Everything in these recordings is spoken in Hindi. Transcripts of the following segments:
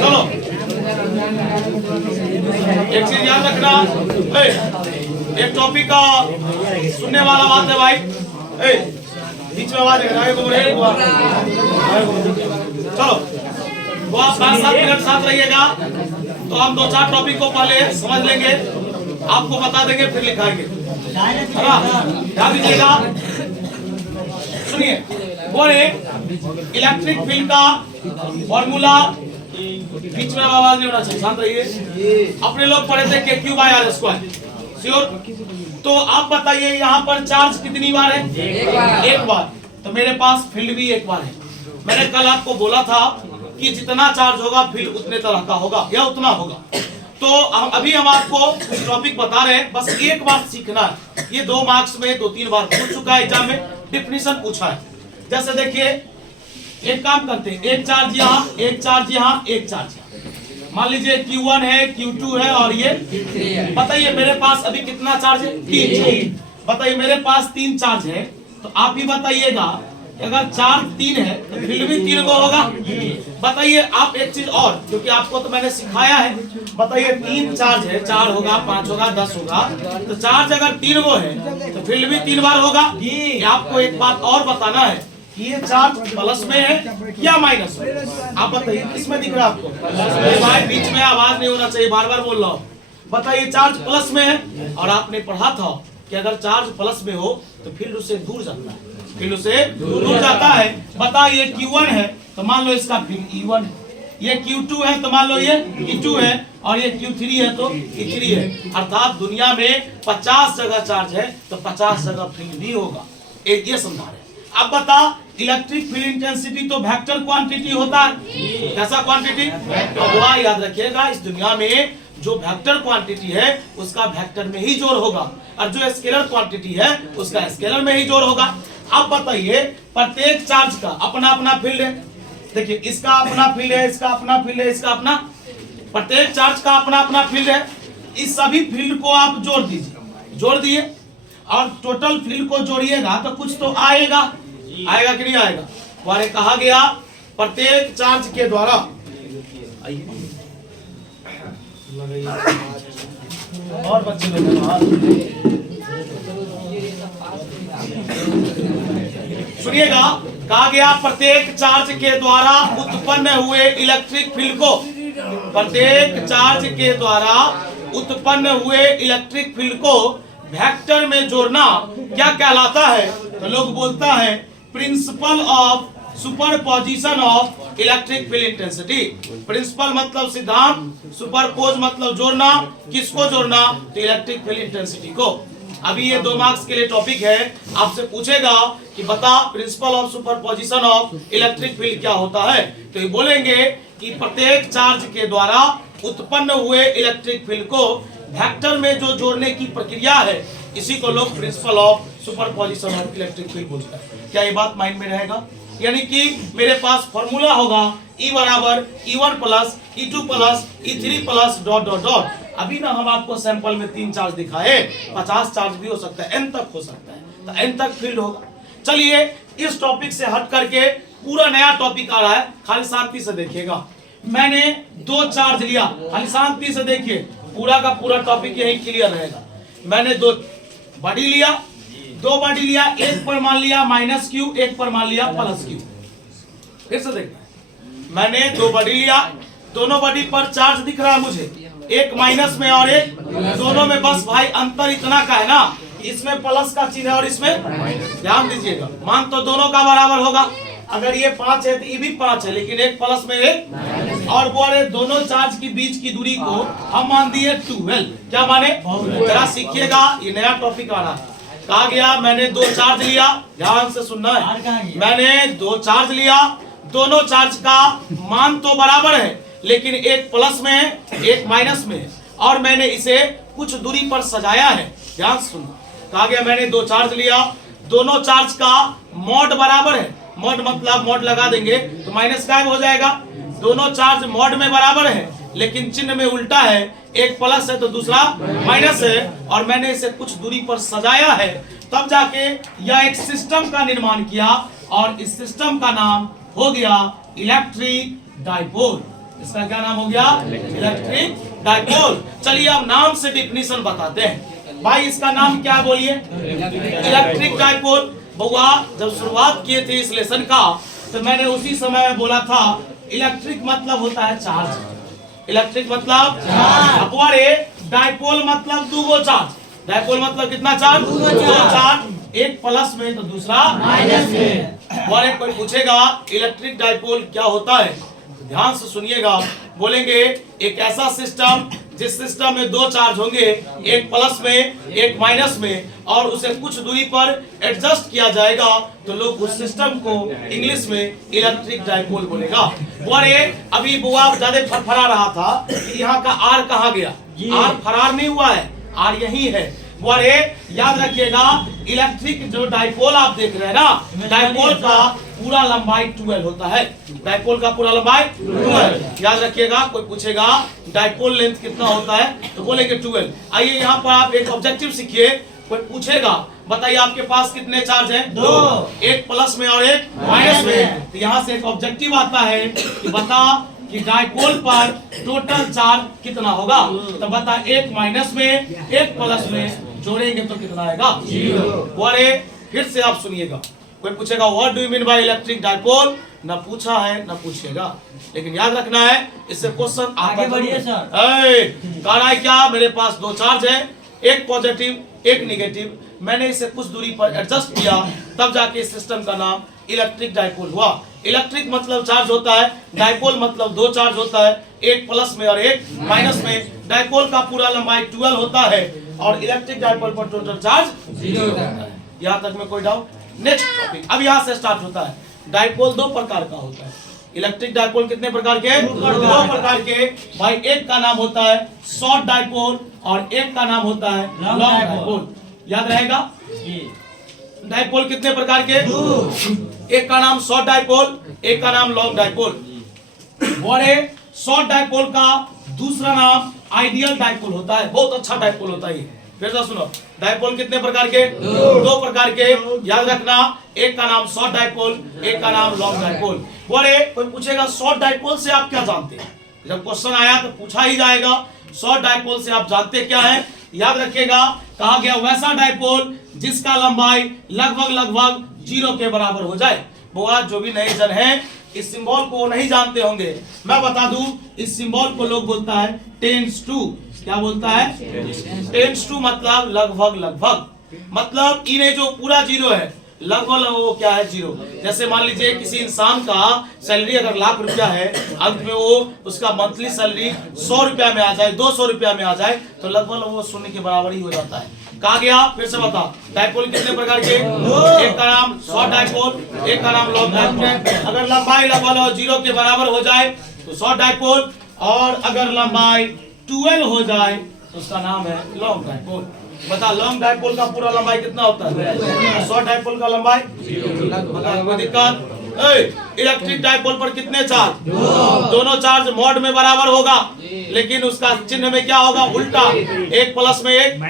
चलो एक चीज याद रखना, एक टॉपिक का सुनने वाला बात है भाई, बीच में आवाज चलो वो आप 5-7 मिनट साथ रहिएगा तो हम 2-4 टॉपिक को पहले समझ लेंगे, आपको बता देंगे फिर लिखाएंगे, ध्यान दीजिएगा। सुनिए, बोले इलेक्ट्रिक फील्ड का फॉर्मूला, बीच में आवाज नहीं होना चाहिए, शांत रहिए। अपने लोग पढ़े थे के Q by R square, sure? तो आप बताइए यहाँ पर चार्ज कितनी बार है? एक बार। तो मेरे पास फील्ड भी एक बार है। मैंने कल आपको बोला था कि जितना चार्ज होगा फील्ड उतने तरह का होगा या उतना होगा। तो अभी हम आपको कुछ टॉपिक बता रहे हैं, बस एक बार सीखना है। ये 2 मार्क्स में 2-3 बार पूछ चुका है, एग्जाम में डिफिनेशन पूछा है। जैसे देखिए, एक काम करते हैं, एक चार्ज यहाँ, एक चार्ज यहाँ, एक चार्ज यहाँ। मान लीजिए Q1 है, Q2 है और ये बताइए मेरे पास अभी कितना चार्ज है? 3। बताइए मेरे पास 3 चार्ज है, तो आप ही बताइएगा अगर चार्ज 3 है तो फील्ड भी 3 को होगा। बताइए आप एक चीज और, क्योंकि आपको तो मैंने सिखाया है, बताइए 3 चार्ज है, 4 होगा, 5 होगा, 10 होगा, तो चार्ज अगर 3 को है तो फील्ड भी 3 बार होगा। आपको एक बात और बताना है कि ये चार्ज प्लस में है या माइनस में, आप बताइए किसमें दिख रहा है आपको? भाई बीच में आवाज नहीं होना चाहिए, बार बार बोल रहा हूँ। बताइए चार्ज प्लस में है और आपने पढ़ा था कि अगर चार्ज प्लस में हो तो फील्ड उससे दूर जाता है, फील्ड उससे दूर जाता है। बताइए Q1 है तो मान लो इसका फील्ड E1 है, ये Q2 है तो मान लो ये E2 है, और ये Q3 है तो E3 है। अर्थात दुनिया में 50 जगह चार्ज है तो 50 जगह फील्ड भी होगा, एक ये समझा रहे। अब बता, इलेक्ट्रिक फील्ड इंटेंसिटी तो वेक्टर क्वांटिटी होता है, कैसा क्वांटिटी? तो याद रखिएगा, इस दुनिया में जो वेक्टर क्वांटिटी है उसका वेक्टर में ही जोड़ होगा, और जो स्केलर क्वांटिटी है उसका स्केलर में ही जोड़ होगा। अब बताइए, प्रत्येक चार्ज का अपना अपना फील्ड है। देखिए, इसका अपना फील्ड है, इसका अपना फील्ड है, इसका अपना, प्रत्येक चार्ज का अपना अपना फील्ड है। इस सभी फील्ड को आप जोड़ दीजिए, जोड़ दिए और टोटल फील्ड को जोड़िएगा तो कुछ तो आएगा, आएगा कि नहीं आएगा? हमारे कहा गया प्रत्येक चार्ज के द्वारा, और बच्चे सुनिएगा, कहा गया प्रत्येक चार्ज के द्वारा उत्पन्न हुए इलेक्ट्रिक फील्ड को, प्रत्येक चार्ज के द्वारा उत्पन्न हुए इलेक्ट्रिक फील्ड को वेक्टर में जोड़ना क्या कहलाता है? तो लोग बोलता है principle of superposition of electric field intensity. Principle मतलब सिद्धांत, सुपरपोज मतलब जोड़ना, किसको जोड़ना? तो इलेक्ट्रिक फील्ड इंटेंसिटी को। अभी ये 2 मार्क्स के लिए टॉपिक है, आपसे पूछेगा कि बता principal of superposition of electric field क्या होता है, तो ये बोलेंगे कि प्रत्येक चार्ज के द्वारा उत्पन्न हुए इलेक्ट्रिक फील्ड को वेक्टर में जो जोड़ने की प्रक्रिया है, इसी को लोग principal of superposition of electric field बोलते हैं। क्या ये बात माइंड में रहेगा? यानी कि मेरे पास फॉर्मूला होगा E बराबर E1 plus E2 plus E3 plus dot dot dot. अभी ना हम आपको सैंपल में 3 चार्ज दिखाए, 50 चार्ज भी हो सकता है, n तक हो सकता है, तो n तक फील्ड होगा। चलिए इस टॉपिक से हट करके पूरा नया टॉपिक आ रहा है, खाली शांति से देखिएगा। मैंने 2 चार्ज लिया, खाली शांति से देखिए, पूरा का पूरा टॉपिक यही क्लियर रहेगा। मैंने 2 बॉडी लिया, 2 बॉडी लिया, एक पर मान लिया माइनस Q, एक पर मान लिया प्लस Q। फिर से देखना, मैंने 2 बॉडी लिया, दोनों बॉडी पर चार्ज दिख रहा है मुझे, एक माइनस में और एक दोनों में, बस भाई अंतर इतना का है ना, इसमें प्लस का चिन्ह है और इसमें, ध्यान दीजिएगा, मान तो दोनों का बराबर होगा। अगर ये 5 है तो ये भी 5 है, लेकिन एक प्लस में एक, और बोले दोनों चार्ज के बीच की दूरी को हम मान दिए 12। क्या माने? जरा सीखिएगा, ये नया टॉपिक आ रहा है। कहा गया मैंने 2 चार्ज लिया, ध्यान से सुनना है, मैंने 2 चार्ज लिया, दोनों चार्ज का मान तो बराबर है, लेकिन एक प्लस में है, एक माइनस में है, और मैंने इसे कुछ दूरी पर सजाया है। ध्यान से सुनना, कहा गया मैंने 2 चार्ज लिया, दोनों चार्ज का मॉड बराबर है, मॉड मतलब मॉड लगा देंगे तो माइनस गायब हो जाएगा। दोनों चार्ज मॉड में बराबर है, लेकिन चिन्ह में उल्टा है, एक प्लस है तो दूसरा माइनस है, और मैंने इसे कुछ दूरी पर सजाया है। तब जाके यह एक सिस्टम का निर्माण किया और इस सिस्टम का नाम हो गया इलेक्ट्रिक डाइपोल। इसका क्या नाम हो गया? Electric dipole. चलिए अब नाम से डिफिनीशन बताते हैं। भाई इसका नाम क्या बोलिए? Electric dipole. बउआ जब शुरुआत किए थे इस लेसन का तो मैंने उसी समय बोला था इलेक्ट्रिक मतलब होता है चार्ज। इलेक्ट्रिक मतलब चार्ज। डाइपोल मतलब दूगो चार्ज। डाइपोल मतलब कितना चार्ज? दो चार्ज, एक प्लस में तो दूसरा माइनस में। और कोई पूछेगा इलेक्ट्रिक डाइपोल क्या होता है, ध्यान से सुनिएगा। बोलेंगे एक ऐसा सिस्टम जिस सिस्टम में दो चार्ज होंगे, एक प्लस में एक माइनस में, और उसे कुछ दूरी पर एडजस्ट किया जाएगा तो लोग उस सिस्टम को इंग्लिश में इलेक्ट्रिक डाइपोल बोलेगा। और अभी बुआ ज्यादा फरफरा रहा था कि यहाँ का आर कहाँ गया? आर फरार नहीं हुआ है, आर यही है। और याद रखिएगा इलेक्ट्रिक जो डाइपोल आप देख रहे हैं ना, डाइपोल का पूरा लंबाई 12 होता है। डाइपोल का पूरा लंबाई 12। याद रखिएगा कोई पूछेगा डाइपोल लेंथ कितना होता है तो बोलेंगे 12। आइए यहाँ पर आप एक ऑब्जेक्टिव सीखिए। कोई पूछेगा बताइए आपके पास कितने चार्ज हैं? दो, एक प्लस में और एक माइनस में। तो यहाँ से एक ऑब्जेक्टिव आता है कि बता कि डाइपोल पर टोटल चार्ज कितना होगा। तो बता एक माइनस में एक प्लस में जोड़ेंगे तो कितना आएगा? 0। और फिर से आप सुनिएगा। कोई पूछेगा what do you mean by electric dipole, ना पूछा है ना पूछेगा, लेकिन याद रखना है इससे क्वेश्चन आगे बढ़िए सर। कहना है क्या? मेरे पास दो चार्ज है, एक पॉजिटिव एक निगेटिव, मैंने इसे कुछ दूरी पर एडजस्ट किया तब जाके इस सिस्टम का नाम इलेक्ट्रिक डाइपोल हुआ। इलेक्ट्रिक मतलब चार्ज होता है, डाइपोल मतलब दो चार्ज होता है, एक प्लस में और एक माइनस में। डाइपोल का पूरा लंबाई 12 होता है और इलेक्ट्रिक डाइपोल पर टोटल चार्ज 0 होता है। यहाँ तक में कोई डाउट? नेक्स्ट टॉपिक अब यहाँ से स्टार्ट होता है। डाइपोल दो प्रकार का होता है। इलेक्ट्रिक डाइपोल कितने प्रकार के? दो प्रकार के। भाई एक का नाम होता है शॉर्ट डाइपोल और एक का नाम होता है लॉन्ग डाइपोल। याद रहेगा? डाइपोल कितने प्रकार के? एक का नाम शॉर्ट डाइपोल, एक का नाम लॉन्ग डाइपोल। और शॉर्ट डाइपोल का दूसरा नाम आइडियल डाइपोल होता है। बहुत अच्छा डाइपोल होता है। फिर से सुनो, डाइपोल कितने प्रकार के? दो प्रकार के। याद रखना एक का नाम शॉर्ट डाइपोल, एक का नाम लॉन्ग डाइपोल। और कोई पूछेगा शॉर्ट डाइपोल से आप क्या जानते हैं? जब क्वेश्चन आया तो पूछा ही जाएगा शॉर्ट डाइपोल से आप जानते क्या है? याद रखिएगा कहा गया वैसा डाइपोल जिसका लंबाई लगभग 0 के बराबर हो जाए। वो आज जो भी नए जन हैं इस सिंबल को नहीं जानते होंगे, मैं बता दूं इस सिंबल को लोग बोलता है टेंस टू। क्या बोलता है? टेंस टू मतलब लगभग। मतलब इन्हें जो पूरा 0 है लगभग वो क्या है? 0। जैसे मान लीजिए किसी इंसान का सैलरी अगर लाख रुपया है, अंत में वो उसका मंथली सैलरी 100 रुपया में आ जाए, 200 रुपया में आ जाए तो लगभग वो शून्य के बराबर ही हो जाता है। कहा गया फिर से बता डाइपोल कितने प्रकार के? एक का नाम शॉर्ट डाइपोल, एक का नाम लॉन्ग डाइपोल। अगर लंबाई लगभग 0 के बराबर हो जाए तो शॉर्ट डाइपोल, और अगर लंबाई 12 हो जाए तो उसका नाम है लॉन्ग डाइपोल। बता लॉन्ग डाइपोल का पूरा लंबाई कितना होता है? शॉर्ट डाइपोल का लंबाई? बता कोई दिक्कत? इलेक्ट्रिक डाइपोल पर कितने चार्ज? दोनों चार्ज मॉड में बराबर होगा, लेकिन उसका चिन्ह में क्या होगा? उल्टा। एक प्लस में एक।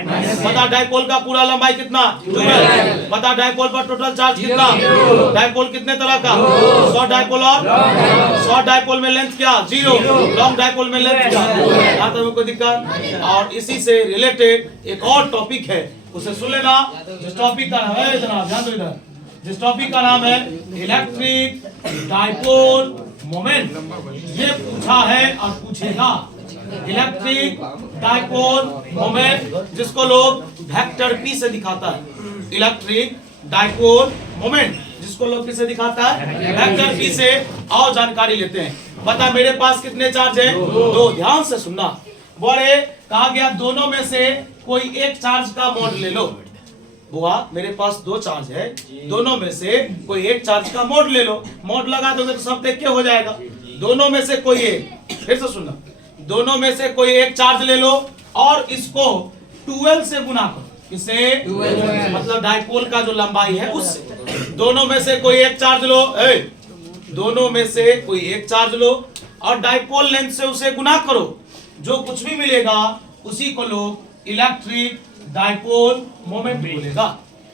बता डाइपोल का पूरा लंबाई कितना? 12। बता डाइपोल पर टोटल चार्ज कितना? डाइपोल कितने तरह का? शॉर्ट डाइपोल और शॉर्ट डाइपोल में लेंथ क्या? 0। लॉन्ग डाइपोल में लेंथ क्या? यहाँ तक कोई दिक्कत? और इसी से रिलेटेड एक और टॉपिक है, उसे सुन लेना। जिस टॉपिक का नाम है, जनाब ध्यान दो इधर, जिस टॉपिक का नाम है इलेक्ट्रिक डाइपोल मोमेंट। ये पूछा है और पूछेगा। इलेक्ट्रिक डाइपोल मोमेंट जिसको लोग वेक्टर पी से दिखाता है। इलेक्ट्रिक डाइपोल मोमेंट जिसको लोग किसे दिखाता है? वेक्टर पी से। और जानकारी लेते हैं। बता मेरे पास कितने चार्ज है? दो। ध्यान से सुनना। बोले कहा गया दोनों में से कोई एक चार्ज का मोड ले लो। बुआ मेरे पास दो चार्ज है, दोनों में से कोई एक चार्ज का मोड ले लो। मोड लगा दोगे तो सब देख के हो जाएगा। दोनों में से कोई एक, फिर से सुनना, दोनों में से कोई एक चार्ज ले लो और इसको 12 से गुना करो। इसे मतलब डाइपोल का जो लंबाई है उससे। दोनों में से कोई एक चार्ज लो, दोनों में से कोई एक चार्ज लो और डाइपोल लेंथ से उसे गुना करो। जो कुछ भी मिलेगा उसी को लोग इलेक्ट्रिक डाइपोल मोमेंट बोलेगा।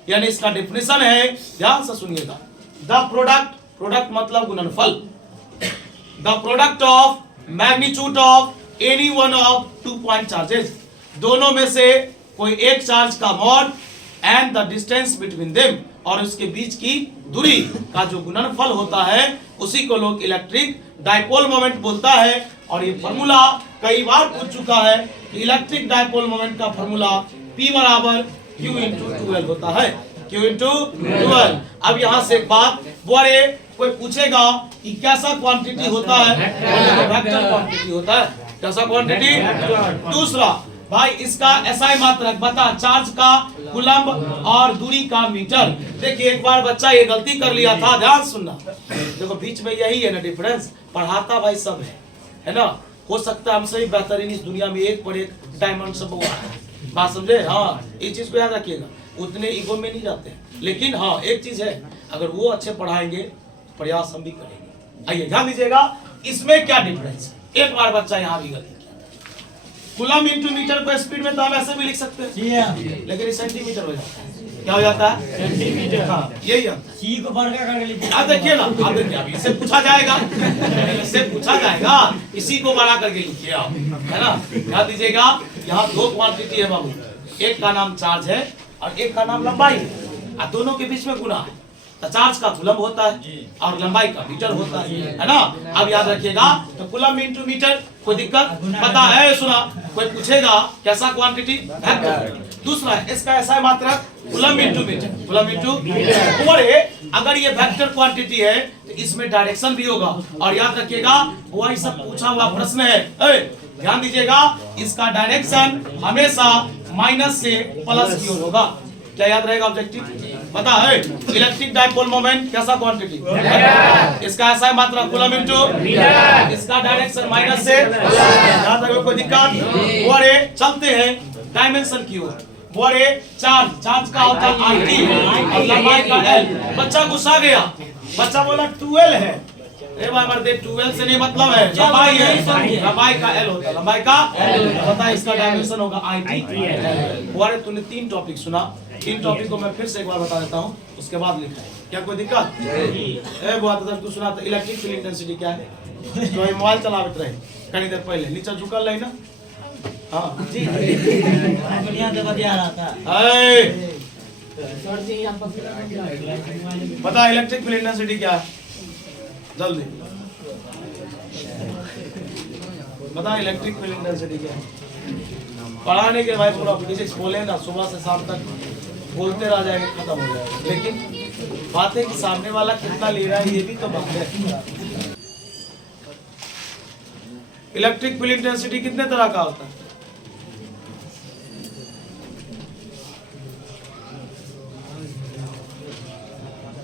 यानी इसका डेफिनेशन है, ध्यान से सुनिएगा। द प्रोडक्ट, प्रोडक्ट मतलब गुणनफल, the product of magnitude of any one of 2 point charges, दोनों में से कोई एक चार्ज का mod and the distance between them, और उसके बीच की दूरी का जो गुणनफल होता है उसी को लोग इलेक्ट्रिक डाइपोल मोमेंट बोलता है। और ये फॉर्मूला कई बार पूछ चुका है कि इलेक्ट्रिक डाइपोल मोमेंट का फॉर्मूला P बराबर Q इंटू 2L होता है, Q इंटू 2L। अब यहाँ से एक बात, बोले कोई पूछेगा कि कैसा क्वांटिटी होता है, वेक्टर क्वांटिटी होता है, कैसा क्वांटिटी। दूसरा भाई इसका SI मात्रक बता, चार्ज का कूलम्ब और दूरी का मीटर। देखिए एक बार बच्चा ये गलती कर लिया था, ध्यान सुनना, देखो बीच में यही है ना डिफरेंस, पढ़ाता भाई सब है ना, हो सकता है हमसे भी बेहतरीन इस दुनिया में एक पर एक डायमंड सब हुआ है, बात समझे। हाँ इस चीज को याद रखिएगा, उतने ईगो में नहीं जाते हैं, लेकिन हाँ एक चीज है, अगर वो अच्छे पढ़ाएंगे प्रयास हम भी करेंगे। आइए ध्यान दीजिएगा, इसमें क्या डिफरेंस है। एक बार बच्चा यहाँ भी गलती, कूलम्ब इंटू मीटर को स्पीड में तो हम ऐसे भी लिख सकते हैं, लेकिन सेंटीमीटर हो जाता है, क्या हो जाता है, सेंटीमीटर। हाँ यही आता है, सी को बड़ा करके लिखिए। आप देखिए ना, आप देखिए अभी इससे पूछा जाएगा, इससे पूछा जाएगा, इसी को बड़ा करके लिखिए आप, है ना। ध्यान दीजिएगा, यहाँ 2 क्वांटिटी है बाबू, एक का नाम चार्ज है और एक का नाम लंबाई है, और दोनों के बीच में गुना है। तो चार्ज का कूलम्ब होता है और लंबाई का मीटर होता है ना। अब याद रखिएगा, तो कूलम्ब इंटू मीटर, कोई दिक्कत पता है, सुना कोई पूछेगा कैसा क्वांटिटी, वेक्टर। दूसरा इसका SI मात्रक coulomb into metre, coulomb into और अगर ये वेक्टर क्वांटिटी है तो इसमें डायरेक्शन भी होगा। और याद रखिएगा वही सब पूछा हुआ प्रश्न है, ध्यान दीजिएगा, इसका डायरेक्शन हमेशा माइनस से प्लस की ओर होगा। क्या याद रहेगा ऑब्जेक्टिव, पता है। इलेक्ट्रिक डाइपोल मोमेंट कैसा क्वांटिटी, इसका SI मात्रक कूलम्ब इंटू, इसका डायरेक्शन माइनस से, याद रखो कोई दिक्कत। और चलते हैं डायमेंशन की ओर, बोरे चार्ज का होता है IT और लंबाई का L। बच्चा गुस्सा गया, बच्चा बोला 2L है, अरे भाई मर्दे 2L से नहीं मतलब है, लंबाई है, लंबाई का L होता है, लंबाई का पता है, इसका डायमेंशन होगा IT। और तूने 3 टॉपिक सुना, 3 टॉपिक को मैं फिर से एक बार बता देता हूँ, उसके बाद लिखा है, क्या कोई दिक्कत है। बहुत तू सुना था इलेक्ट्रिक फील्ड इंटेंसिटी क्या है, तो मोबाइल चलावत रहे कहीं देर पहले, नीचे झुकल रही ना, हाँ जी पता इलेक्ट्रिक फील्ड इंटेंसिटी क्या है, जल्दी बता इलेक्ट्रिक फील्ड इंटेंसिटी क्या है। पढ़ाने के भाई पूरा फिजिक्स बोले ना, सुबह से शाम तक बोलते रह जाएंगे, खत्म हो जाएगा, लेकिन बात है कि सामने वाला कितना ले रहा है ये भी तो बात है। इलेक्ट्रिक फील्ड इंटेंसिटी कितने तरह का होता है,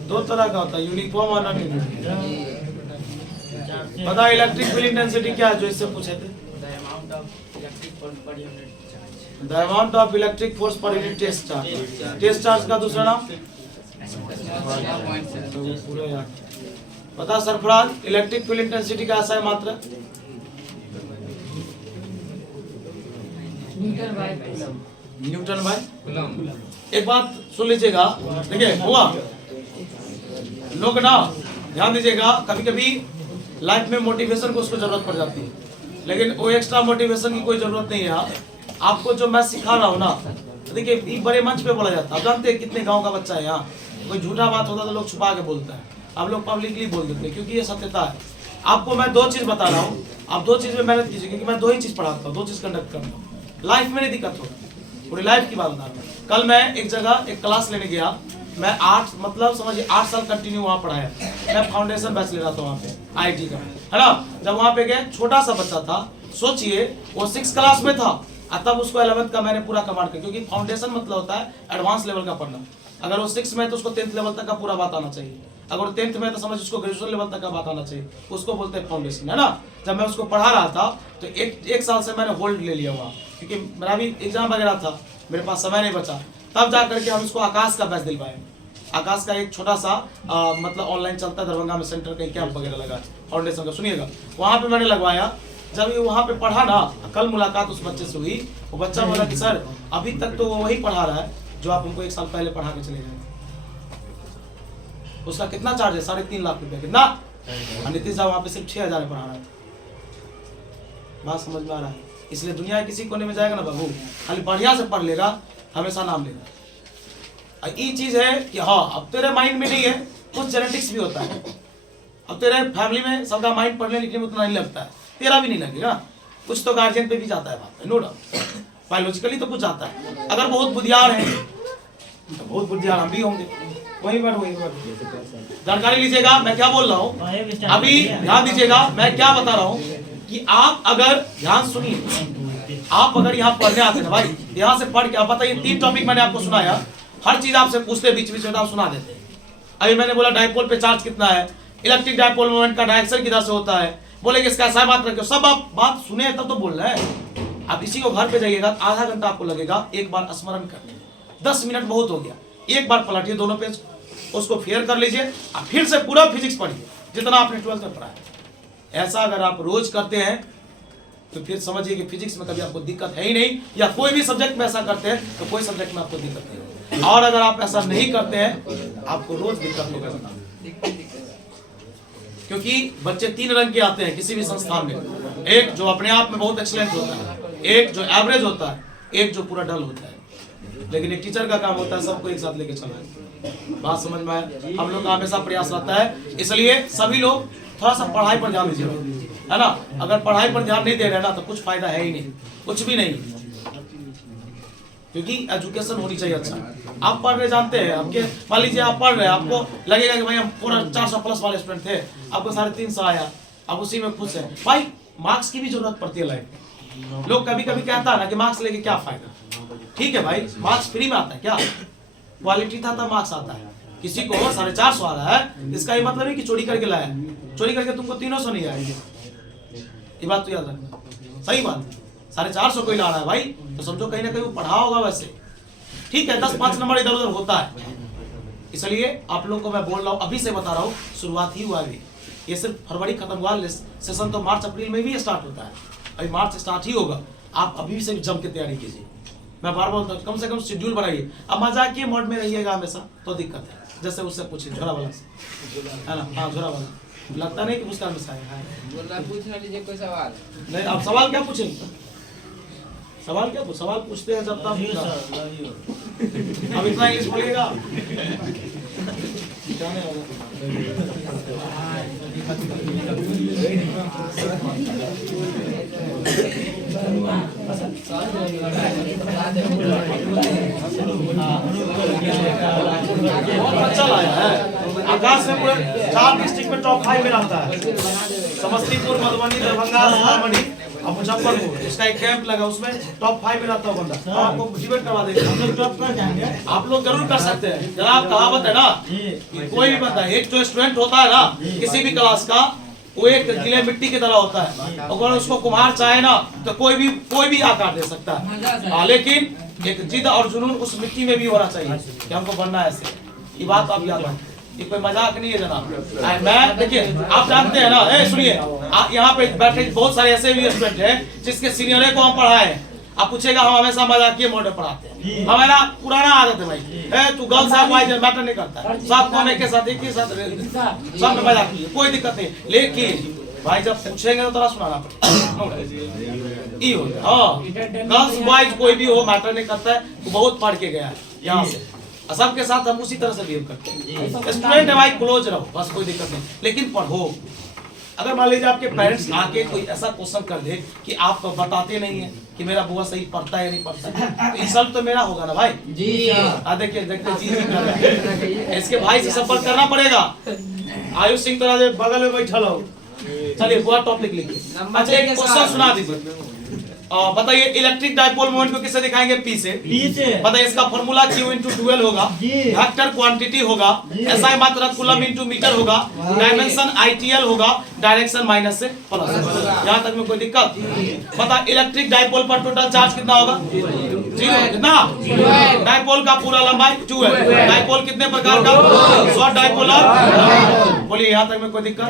दो तरह का होता है, यूनिफॉर्म और नॉन यूनिफॉर्म। पता इलेक्ट्रिक फील्ड इंटेंसिटी क्या है जो इससे पूछे थे, the amount of electric force per unit test charge. Test charge का दूसरा नाम पता सरफराज, इलेक्ट्रिक फील्ड इंटेंसिटी का SI मात्रक न्यूटन बाय कूलम्ब। एक बात सुन लीजिएगा, देखिए हुआ लोग ना, ध्यान दीजिएगा, कभी कभी लाइफ में मोटिवेशन को उसको जरूरत पड़ जाती है, लेकिन वो एक्स्ट्रा मोटिवेशन की कोई जरूरत नहीं है। आपको जो मैं सिखा रहा हूँ ना, देखिए बड़े मंच पे बोला जाता है, आप जानते हैं कितने गांव का बच्चा है यहाँ, कोई झूठा बात होता तो लोग छुपा के बोलता है, आप लोग पब्लिकली बोल देते हैं, क्योंकि ये सत्यता है। आपको मैं 2 चीज बता रहा हूँ, आप 2 चीज में मेहनत कीजिए, क्योंकि मैं 2 ही चीज पढ़ाता हूँ, 2 चीज कंडक्ट करता हूँ, लाइफ में नहीं दिक्कत होगी, पूरी लाइफ की बात बता रहा हूँ। कल मैं एक जगह एक क्लास लेने गया, मैं 8 मतलब समझिए 8 साल कंटिन्यू वहाँ पढ़ाया, मैं फाउंडेशन बैच ले रहा था वहाँ पे IT का, है ना। जब वहाँ पे गए, छोटा सा बच्चा था, सोचिए वो 6 क्लास में था, तब उसको 11th का मैंने पूरा कमांड किया, क्योंकि फाउंडेशन मतलब होता है एडवांस लेवल का पढ़ना। अगर वो 6 में है तो उसको 10th लेवल तक का पूरा बात आना चाहिए, अगर वो 10th में है तो समझ उसको ग्रेजुएशन लेवल तक का बात आना चाहिए, उसको बोलते हैं फाउंडेशन, है ना। जब मैं उसको पढ़ा रहा था तो एक साल से मैंने होल्ड ले लिया वहाँ, क्योंकि मेरा भी एग्जाम वगैरह था, मेरे पास समय नहीं बचा, तब जा करके हम इसको आकाश का बैच दिलवाए। आकाश का एक छोटा सा मतलब ऑनलाइन चलता है, दरभंगा में सेंटर कहीं कैंप वगैरह लगा फाउंडेशन का, सुनिएगा, वहाँ पे मैंने लगवाया। जब ये वहाँ पे पढ़ा ना, कल मुलाकात उस बच्चे से हुई, वो बच्चा बोला कि सर अभी तक तो वो वही पढ़ा रहा है, जो आप उनको 1 साल पहले पढ़ा के चले गए। उसका कितना चार्ज है? 3.5 लाख रुपया। कितना? और नीतीश साहब वहाँ पे सिर्फ 6,000 में पढ़ा रहा है। बात समझ में आ रहा है? इसलिए दुनिया के किसी कोने में जाएगा ना बाबू, खाली बढ़िया से पढ़ लेगा, हमेशा नाम लेगा। ये चीज है कि हाँ, अब तेरे माइंड में नहीं है, कुछ जेनेटिक्स भी होता है। अब तेरे फैमिली में सबका माइंड पढ़ने लिखने में उतना नहीं लगता है, तेरा भी नहीं लगेगा। कुछ तो गार्जियन पे भी जाता है बात, नो डाउट, बायोलॉजिकली तो कुछ जाता है। अगर बहुत बुद्धियार है तो बहुत बुद्धियार हम भी होंगे। वही बात जानकारी लीजिएगा मैं क्या बोल रहा हूँ, अभी ध्यान दीजिएगा मैं क्या बता रहा हूँ कि आप अगर ध्यान सुनिए, आप अगर यहाँ पढ़ने आते हैं भाई, यहाँ से पढ़ के आप बताइए 3 टॉपिक मैंने आपको सुनाया, हर चीज आपसे पूछते बीच बीच में आप सुना देते हैं। अभी मैंने बोला डायपोल पे चार्ज कितना है, इलेक्ट्रिक डायपोल मोमेंट का डायरेक्शन किधर से होता है, बोलेंगे इसका ऐसा बात रखो, सब आप बात सुने तब तो बोल रहे हैं। आप इसी को घर पे जाइएगा, आधा घंटा आपको लगेगा एक बार स्मरण करने में, 10 मिनट बहुत हो गया। एक बार पलटिए दोनों पेज, उसको फेयर कर लीजिए और फिर से पूरा फिजिक्स पढ़िए जितना आपने 12th में पढ़ा है। ऐसा अगर आप रोज करते हैं तो फिर समझिए कि फिजिक्स में कभी आपको दिक्कत है ही नहीं, या कोई भी सब्जेक्ट में ऐसा करते हैं तो कोई सब्जेक्ट में आपको दिक्कत नहीं होगी। और अगर आप ऐसा नहीं करते हैं आपको रोज दिक्कत होगा, क्योंकि बच्चे 3 रंग के आते हैं किसी भी संस्थान में, एक जो अपने आप में बहुत एक्सीलेंट होता है, एक जो एवरेज होता है, एक जो पूरा डल होता है। लेकिन एक टीचर का काम होता है सबको एक साथ लेके चलना। बात समझ में आए? हम लोग का हमेशा प्रयास रहता है, इसलिए सभी लोग थोड़ा सा पढ़ाई पर ध्यान दीजिए, है ना। अगर पढ़ाई पर ध्यान नहीं दे रहे ना तो कुछ फायदा है ही नहीं, कुछ भी नहीं, क्योंकि एजुकेशन होनी चाहिए। अच्छा आप पढ़ रहे, जानते हैं आपके, मान लीजिए आप पढ़ रहे हैं, आपको लगेगा कि भाई हम पूरा 400 प्लस वाले स्टूडेंट थे, आपको 350 आया, आप उसी में खुश है। भाई मार्क्स की भी जरूरत पड़ती है लाइफ में। लोग कभी कभी कहता है ना कि मार्क्स लेके क्या फायदा, ठीक है भाई, मार्क्स फ्री में आता है क्या? क्वालिटी था तब मार्क्स आता है। किसी को 450 आ रहा है, इसका ये मतलब नहीं कि चोरी करके लाया, चोरी करके तुमको 300 नहीं आएगी, ये बात तो याद रखना। सही बात, 450 कोई ला रहा है भाई तो समझो कहीं ना कहीं वो पढ़ा होगा वैसे, ठीक है, 10-5 नंबर इधर उधर होता है। इसलिए आप लोग को मैं बोल रहा हूँ, अभी से बता रहा हूँ, शुरुआत ही हुआ अभी, ये सिर्फ फरवरी खत्म हुआ, सेशन तो मार्च अप्रैल में भी स्टार्ट होता है, अभी मार्च स्टार्ट ही होगा। आप अभी से जम के तैयारी कीजिए, मैं बार बार कम से कम शेड्यूल बनाइए। अब मजाकिया मोड में रहिएगा हमेशा तो दिक्कत है, जैसे उससे पूछिए झोरा वाला से, है ना, हाँ झोरा वाला, लगता नहीं कि मुस्कान में पूछ लीजिए कोई सवाल नहीं। आप सवाल क्या पूछेंगे? सवाल क्या सवाल पूछते हैं जब तक अब इतना इंग्लिश बोलिएगा बहुत अच्छा लाया है। आकाश में पूरे 4 डिस्ट्रिक्ट में टॉप 5 में रहता है, समस्तीपुर, मधुबनी, दरभंगा, सीतामढ़ी और मुजफ्फरपुर। इसका एक कैंप लगा, उसमें टॉप 5 में रहता है बंदा, आपको डिबेट करवा देंगे, हम लोग टॉप कर जाएंगे, आप लोग जरूर कर सकते हैं। जनाब कहावत है ना, कोई भी बंदा, एक जो स्टूडेंट होता है ना किसी भी क्लास का, वो एक गीले मिट्टी की तरह होता है, अगर उसको कुम्हार चाहे ना तो कोई भी आकार दे सकता है, लेकिन एक जिद और जुनून उस मिट्टी में भी होना चाहिए कि हमको बनना है ऐसे। ये बात आप याद रखें, ये कोई मजाक नहीं है जनाब। मैं देखिए आप जानते हैं ना, सुनिए, यहाँ पे बैठे बहुत सारे ऐसे भी स्टूडेंट हैं जिसके सीनियरों को हम पढ़ाए, आप पूछेगा हम हमेशा मजाकिया मोड में पढ़ाते हैं, हमारा पुराना आदत है भाई, तू गर्ल्स है बॉयज मैटर नहीं करता है, सब कौन के साथ एक ही साथ सब में मजाक की कोई दिक्कत नहीं, लेकिन भाई जब पूछेंगे तो थोड़ा सुनाना पड़ेगा। हाँ गर्ल्स बॉयज कोई भी हो मैटर नहीं करता है, वो बहुत पढ़ के गया है यहाँ से, सबके साथ हम उसी तरह से बिहेव करते हैं। स्टूडेंट है भाई, क्लोज रहो बस, कोई दिक्कत नहीं, लेकिन पढ़ो। अगर मान लीजिए आपके पेरेंट्स आके कोई ऐसा क्वेश्चन कर दे कि आप बताते नहीं है कि मेरा बुआ सही पढ़ता है या नहीं पढ़ता है, तो इंसल्ट तो मेरा होगा ना भाई जी। देखिए देखते जी कर रहे हैं, इसके भाई से संपर्क करना पड़ेगा। आयुष सिंह तो बगल में बैठल हो, चलिए बुआ टॉपिक लिखिए। अच्छा एक क्वेश्चन सुना दीजिए, बताइए इलेक्ट्रिक डायपोल मोमेंट को किससे दिखाएंगे? पी से। बताइए इसका फॉर्मूला Q × 12 होगा, वेक्टर क्वांटिटी होगा, SI मात्रा कूलम × मीटर होगा, डायमेंशन ITL होगा, डायरेक्शन माइनस से प्लस। यहाँ तक में कोई दिक्कत? बता इलेक्ट्रिक डायपोल पर टोटल चार्ज कितना होगा? 0। कितना? डायपोल का पूरा लंबाई 2 है। डायपोल कितने प्रकार का? Short dipolar. बोलिए यहाँ तक में कोई दिक्कत?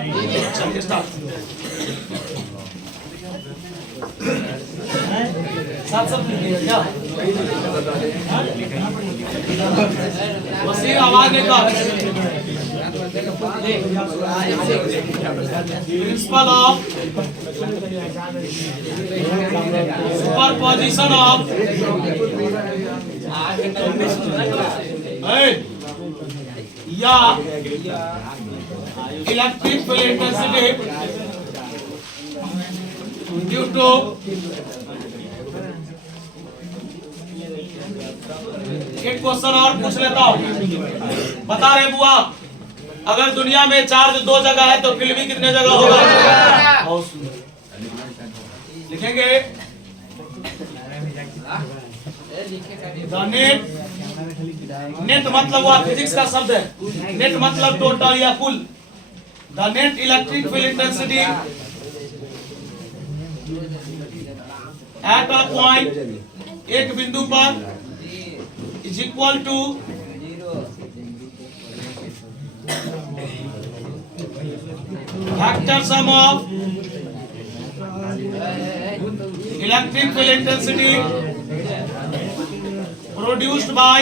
चलिए स्टार्ट। साथ सब क्या वसीम आवाज निकाल। प्रिंसिपल ऑफ सुपरपोजिशन ऑफ या electric field intensity due to एक क्वेश्चन और पूछ लेता हूँ। बता रहे बुआ, अगर दुनिया में चार्ज दो जगह है तो फील्ड भी कितने जगह होगा? लिखेंगे नेट मतलब हुआ फिजिक्स का शब्द है। नेट मतलब टोटल या कुल। The net electric field intensity at a point, एक बिंदु पर, is equal to vector sum of electric field intensity produced by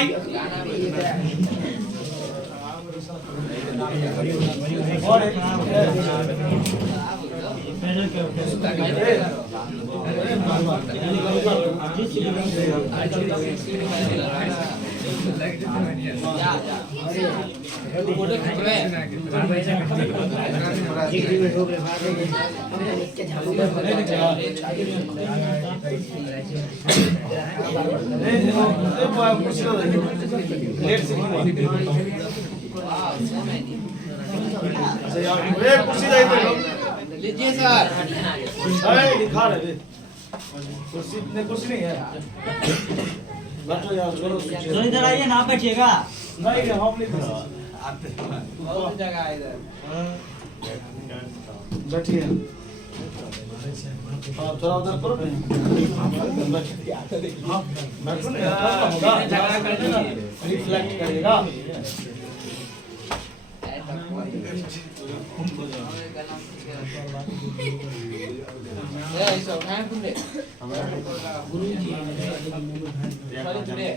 लीजिए सर। लिखा रहे कुर्सी नहीं है। बैठो यार, तो इधर आइए ना, बैठिएगा। नहीं हम नहीं बहुत जगह है इधर। बैठिए। थोड़ा उधर करो। बैठो ना, रिफ्लेक्ट करेगा। ऐसा उठाएं पुंडे। गुरुजी। सॉरी पुंडे।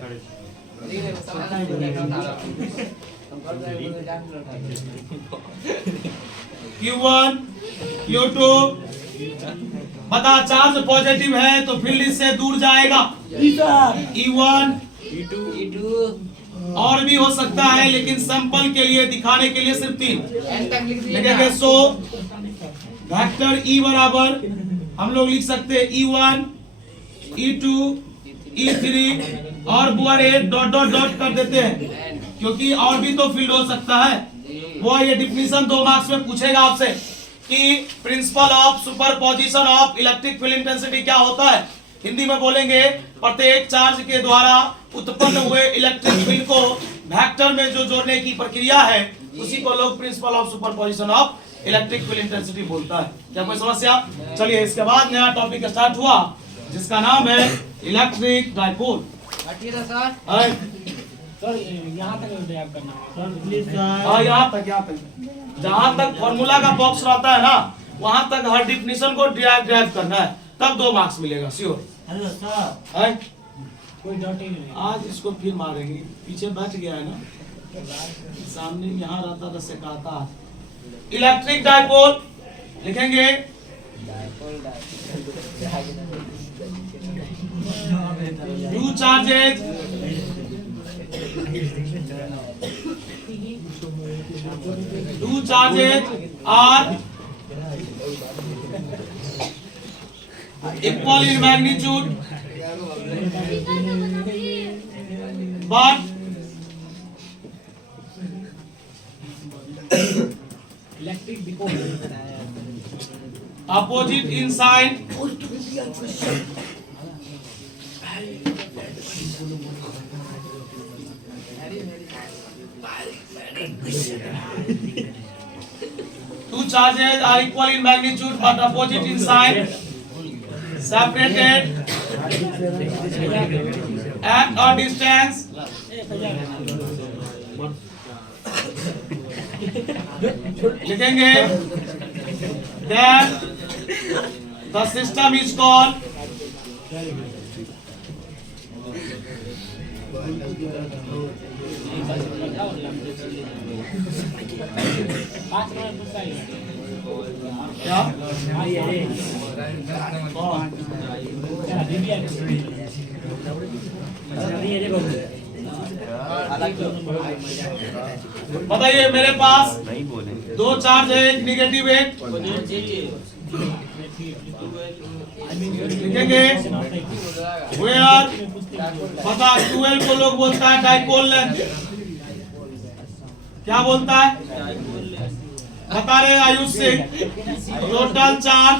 देखिए सामान Q1, Q2 बता, चार्ज पॉजिटिव है तो फील्ड इससे दूर जाएगा। E1, E2 और भी हो सकता है लेकिन सैंपल के लिए दिखाने के लिए सिर्फ 3 एन तक लिख दिए लिखेंगे। सो वेक्टर E बराबर हम लोग लिख सकते हैं E1, E2, E3 और बुआ डॉट डॉट डॉट कर देते हैं क्योंकि और भी तो फील्ड हो सकता है। वो ये डिफिनीशन 2 मार्क्स में पूछेगा आपसे कि principal of superposition of electric field intensity क्या होता है। हिंदी में बोलेंगे प्रत्येक चार्ज के द्वारा उत्पन्न हुए इलेक्ट्रिक फील्ड को वेक्टर में जो जोड़ने की प्रक्रिया है उसी को लोग principal of superposition of electric field intensity बोलता है। क्या कोई समस्या? चलिए इसके बाद नया टॉपिक स्टार्ट हुआ जिसका नाम है इलेक्ट्रिक डाइपोल। हटिए ना सर। सर यहाँ तक ड्राइव करना है सर, प्लीज सर। हाँ यहाँ तक जहाँ तक फॉर्मूला का बॉक्स रहता है ना वहाँ तक हर डिफिनीशन को ड्राइव करना है, तब 2 मार्क्स मिलेगा श्योर। हेलो सर, है कोई डाउट ही नहीं। आज इसको फिर मारेंगे, पीछे बैठ गया है ना, सामने यहाँ रहता तो सिखाता। इलेक्ट्रिक डाइपोल लिखेंगे two charges are equal in magnitude but opposite in sign. Two charges are equal in magnitude but opposite in sign, separated at a distance लिखेंगे that The system is called क्या? बताइए मेरे पास दो चार्ज है, एक निगेटिव एक लिखेंगे। वेयर बता 12 को लोग बोलता है डाइपोल लेंथ, क्या बोलता है बता रहे आयुष सिंह। टोटल चार्ज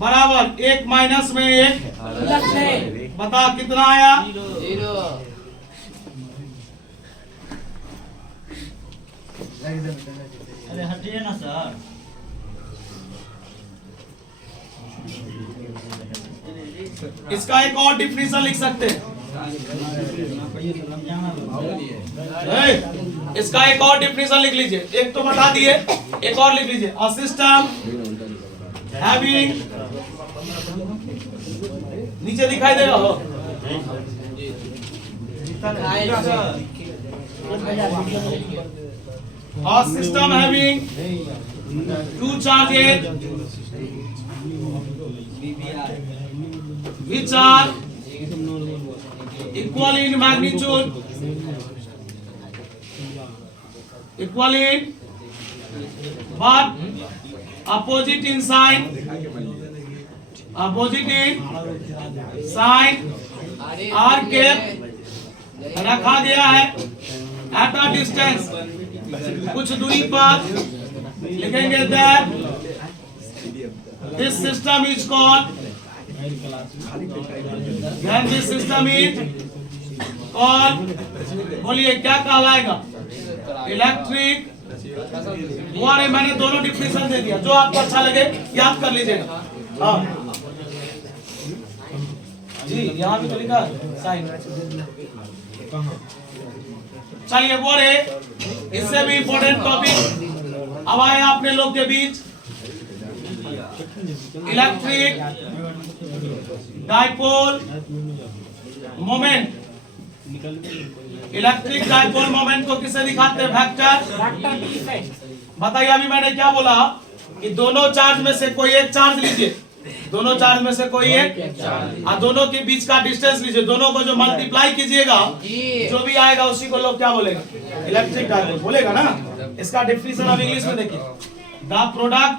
बराबर एक माइनस में एक, बता कितना आया? 0। अरे हटिए ना सर। इसका एक और डिफिनेशन लिख सकते हैं। इसका एक और डिफिनेशन लिख लीजिए, एक तो बता दिए, एक और लिख लीजिए। अ सिस्टम हैविंग, नीचे दिखाई देगा हो, a system having two charges which are equal in magnitude, equal in but opposite in sign, opposite in sign are kept रखा गया है at a distance, कुछ दूरी पर लिखेंगे that this system is called, then this system is called, बोलिए क्या कहलाएगा? इलेक्ट्रिक। वो मैंने दोनों डिफिनेशन दे दिया, जो आपको अच्छा लगे याद कर लीजिएगा। हाँ जी, यहाँ भी तो लिखा साइन। चलिए बोले इससे भी इम्पोर्टेंट टॉपिक अब आए अपने लोग के बीच, electric dipole moment. Electric dipole moment को किसे दिखाते हैं? वेक्टर। बताइए अभी मैंने क्या बोला कि दोनों चार्ज में से कोई एक चार्ज लीजिए, दोनों चार्ज में से कोई एक और दोनों के बीच का डिस्टेंस लीजिए, दोनों को जो मल्टीप्लाई कीजिएगा जो भी आएगा उसी को लोग क्या बोलेगा? इलेक्ट्रिक डाइपोल बोलेगा ना। इसका डेफिनेशन अब इंग्लिश में देखिए, द प्रोडक्ट,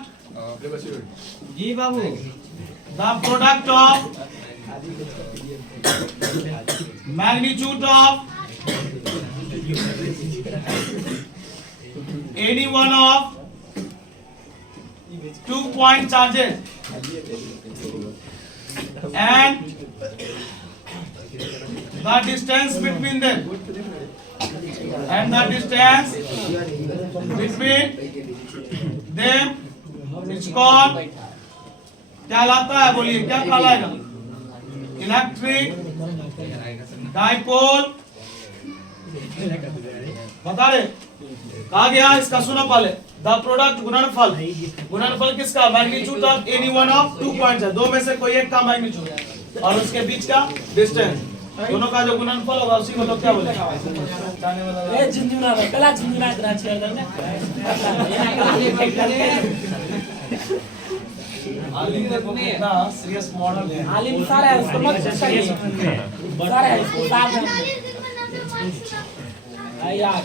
जी बाबू, the product of magnitude of any one of 2 point charges and the distance between them, and the distance between them is called, क्या लाता है बोलिए, क्या कहलाएगा? Electric dipole. बता रहे कहा गया, इसका सुनो पहले। द प्रोडक्ट गुणनफल, गुणनफल किसका? Magnitude of any one of 2 points है, दो में से कोई एक का मैग्नीट्यूड और उसके बीच का डिस्टेंस, दोनों का जो गुणनफल होगा उसी को लोग क्या बोलेंगे? ए झुंझुना कला झुंझुना इतना अच्छी है ना। सीरियस मॉडल है, आलिम सारा है उसको मत करिए, सारा है उसको साथ में यार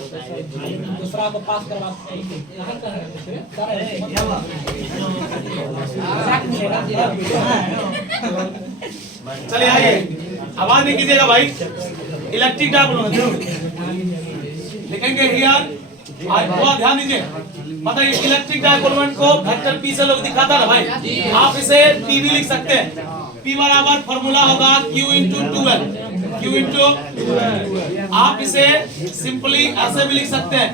दूसरा को पास करवा चलिए आइए, आवाज नहीं कीजिएगा भाई। इलेक्ट्रिक डाइपोल लिखेंगे हियर, आज बहुत ध्यान दीजिए। बताइए इलेक्ट्रिक डाइपोल को वेक्टर पी से लोग दिखाता ना भाई, आप इसे पी भी लिख सकते हैं। पी बराबर फॉर्मूला होगा Q into 2L, Q into, आप इसे सिंपली ऐसे भी लिख सकते हैं,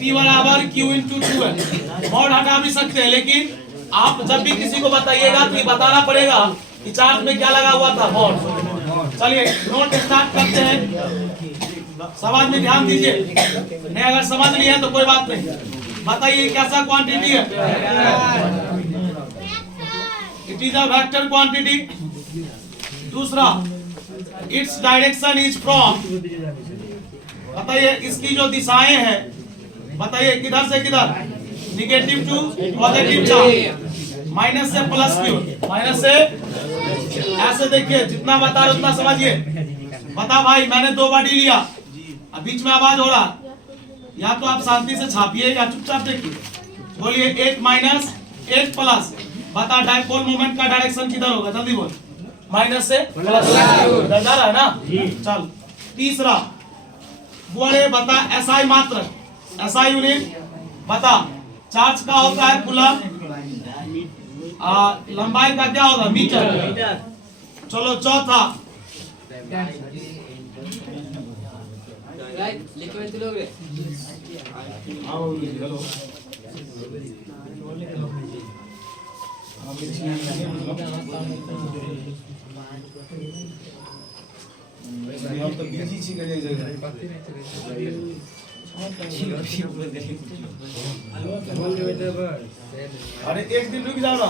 P बराबर Q into 2L। मॉड हटा भी सकते हैं, लेकिन आप जब भी किसी को बताइएगा तो ये बताना पड़ेगा कि चार्ज में क्या लगा हुआ था, मॉड। चलिए नोट स्टार्ट करते हैं, समझ में ध्यान दीजिए। नहीं अगर समझ लिया तो कोई बात नहीं। बताइए कैसा क्वांटिटी है? It is a vector quantity. दूसरा, इट्स डायरेक्शन इज फ्रॉम, बताइए इसकी जो दिशाएं हैं, बताइए किधर से किधर, negative to positive charge, minus से प्लस की ओर, माइनस से, ऐसे देखिए जितना बता रहे उतना समझिए। बता भाई, मैंने 2 बाटी लिया, अब बीच में आवाज हो रहा, या तो आप शांति से छापिए या चुपचाप देखिए। बोलिए 8 माइनस 8 प्लस, बता डायपोल मोमेंट का डायरेक्शन किधर होगा, जल्दी बोल। माइनस से प्लस जा रहा है ना। चल तीसरा, बोले बता एसआई मात्रक, एसआई यूनिट बता। चार्ज का होता है कूलम, लंबाई का क्या होगा, मीटर। चलो चौथा, लिखे हुए लोग रे। अरे एक दिन रुक जाओ ना,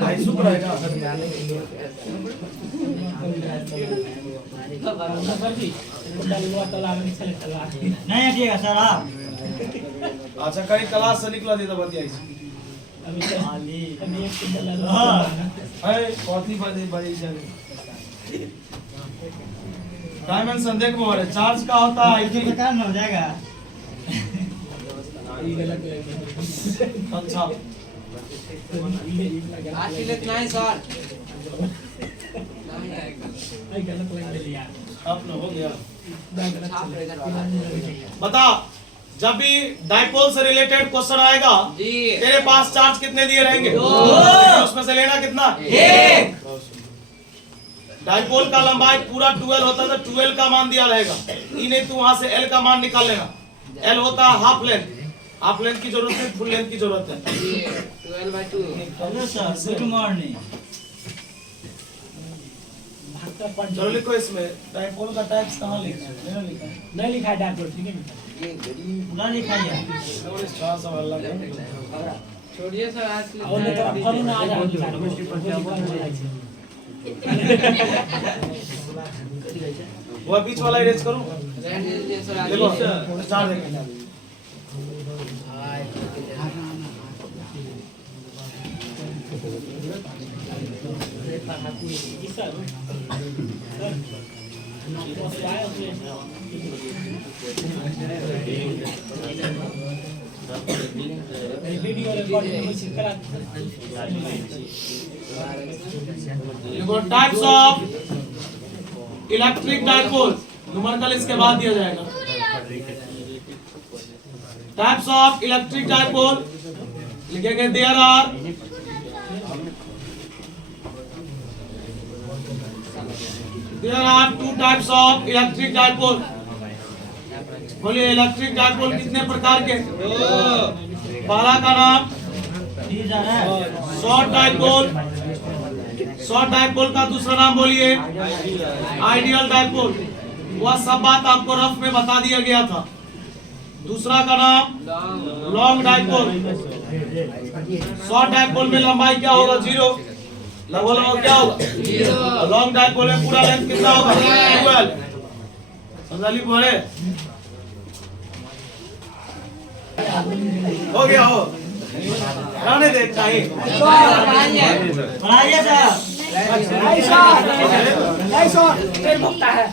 भाई शुक्र है ना। नहीं हटिएगा सर आप। अच्छा कहीं क्लास से निकला देता बतिया डायमेंशन देख वो चार्ज का होता है हो जाएगा। अच्छा आज के लिए नहीं सर। गलत लग लिया आपने हो गया। छाप रहे इधर वाला। बता, जब भी डायपोल से रिलेटेड क्वेश्चन आएगा जी। तेरे पास चार्ज कितने दिए रहेंगे, 2। उसमें से लेना कितना, 1। डायपोल का लंबाई पूरा 12 होता है तो 12 का मान दिया रहेगा। ई नहीं तो वहां से एल का मान निकाल लेना। एल होता है हाफ लेंथ, हाफ लेंथ की जरूरत है, फुल लेंथ की जरूरत है। 12/2। Hello sir, good morning. चलो लिखो इसमें डायपोल का टाइप्स कहाँ लिखा है, मैंने लिखा है, नहीं लिखा है डायपोल, ठीक है ना लिखा है। और इस छाछ सवाल लगा छोड़िए सर आज के लिए। और नहीं तो फल ना आ जाए। वो बीच वाला इरेज करूं, सर आज देखो स्टार देखें। जी सर। वीडियो रिकॉर्डिंग करा। Types of electric dipole, numerical इसके बाद दिया जाएगा। टाइप्स ऑफ इलेक्ट्रिक डायपोल लिखेंगे, there are two types of electric dipole. बोलिए इलेक्ट्रिक डायपोल कितने प्रकार के, पहला का नाम शॉर्ट डायपोल, शॉर्ट डायपोल का दूसरा नाम बोलिए आइडियल डायपोल। वह सब बात आपको रफ में बता दिया गया था। दूसरा का नाम लॉन्ग डायपोल। शॉर्ट डायपोल में लंबाई क्या होगा, 0। लगभग क्या होगा, लॉन्ग डायपोल में पूरा लेंथ कितना होगा, 12। समझ बोले हो गया, हो रहने दे चाहिए। बनाइए सर। ऐसा ऐसा भुगता है।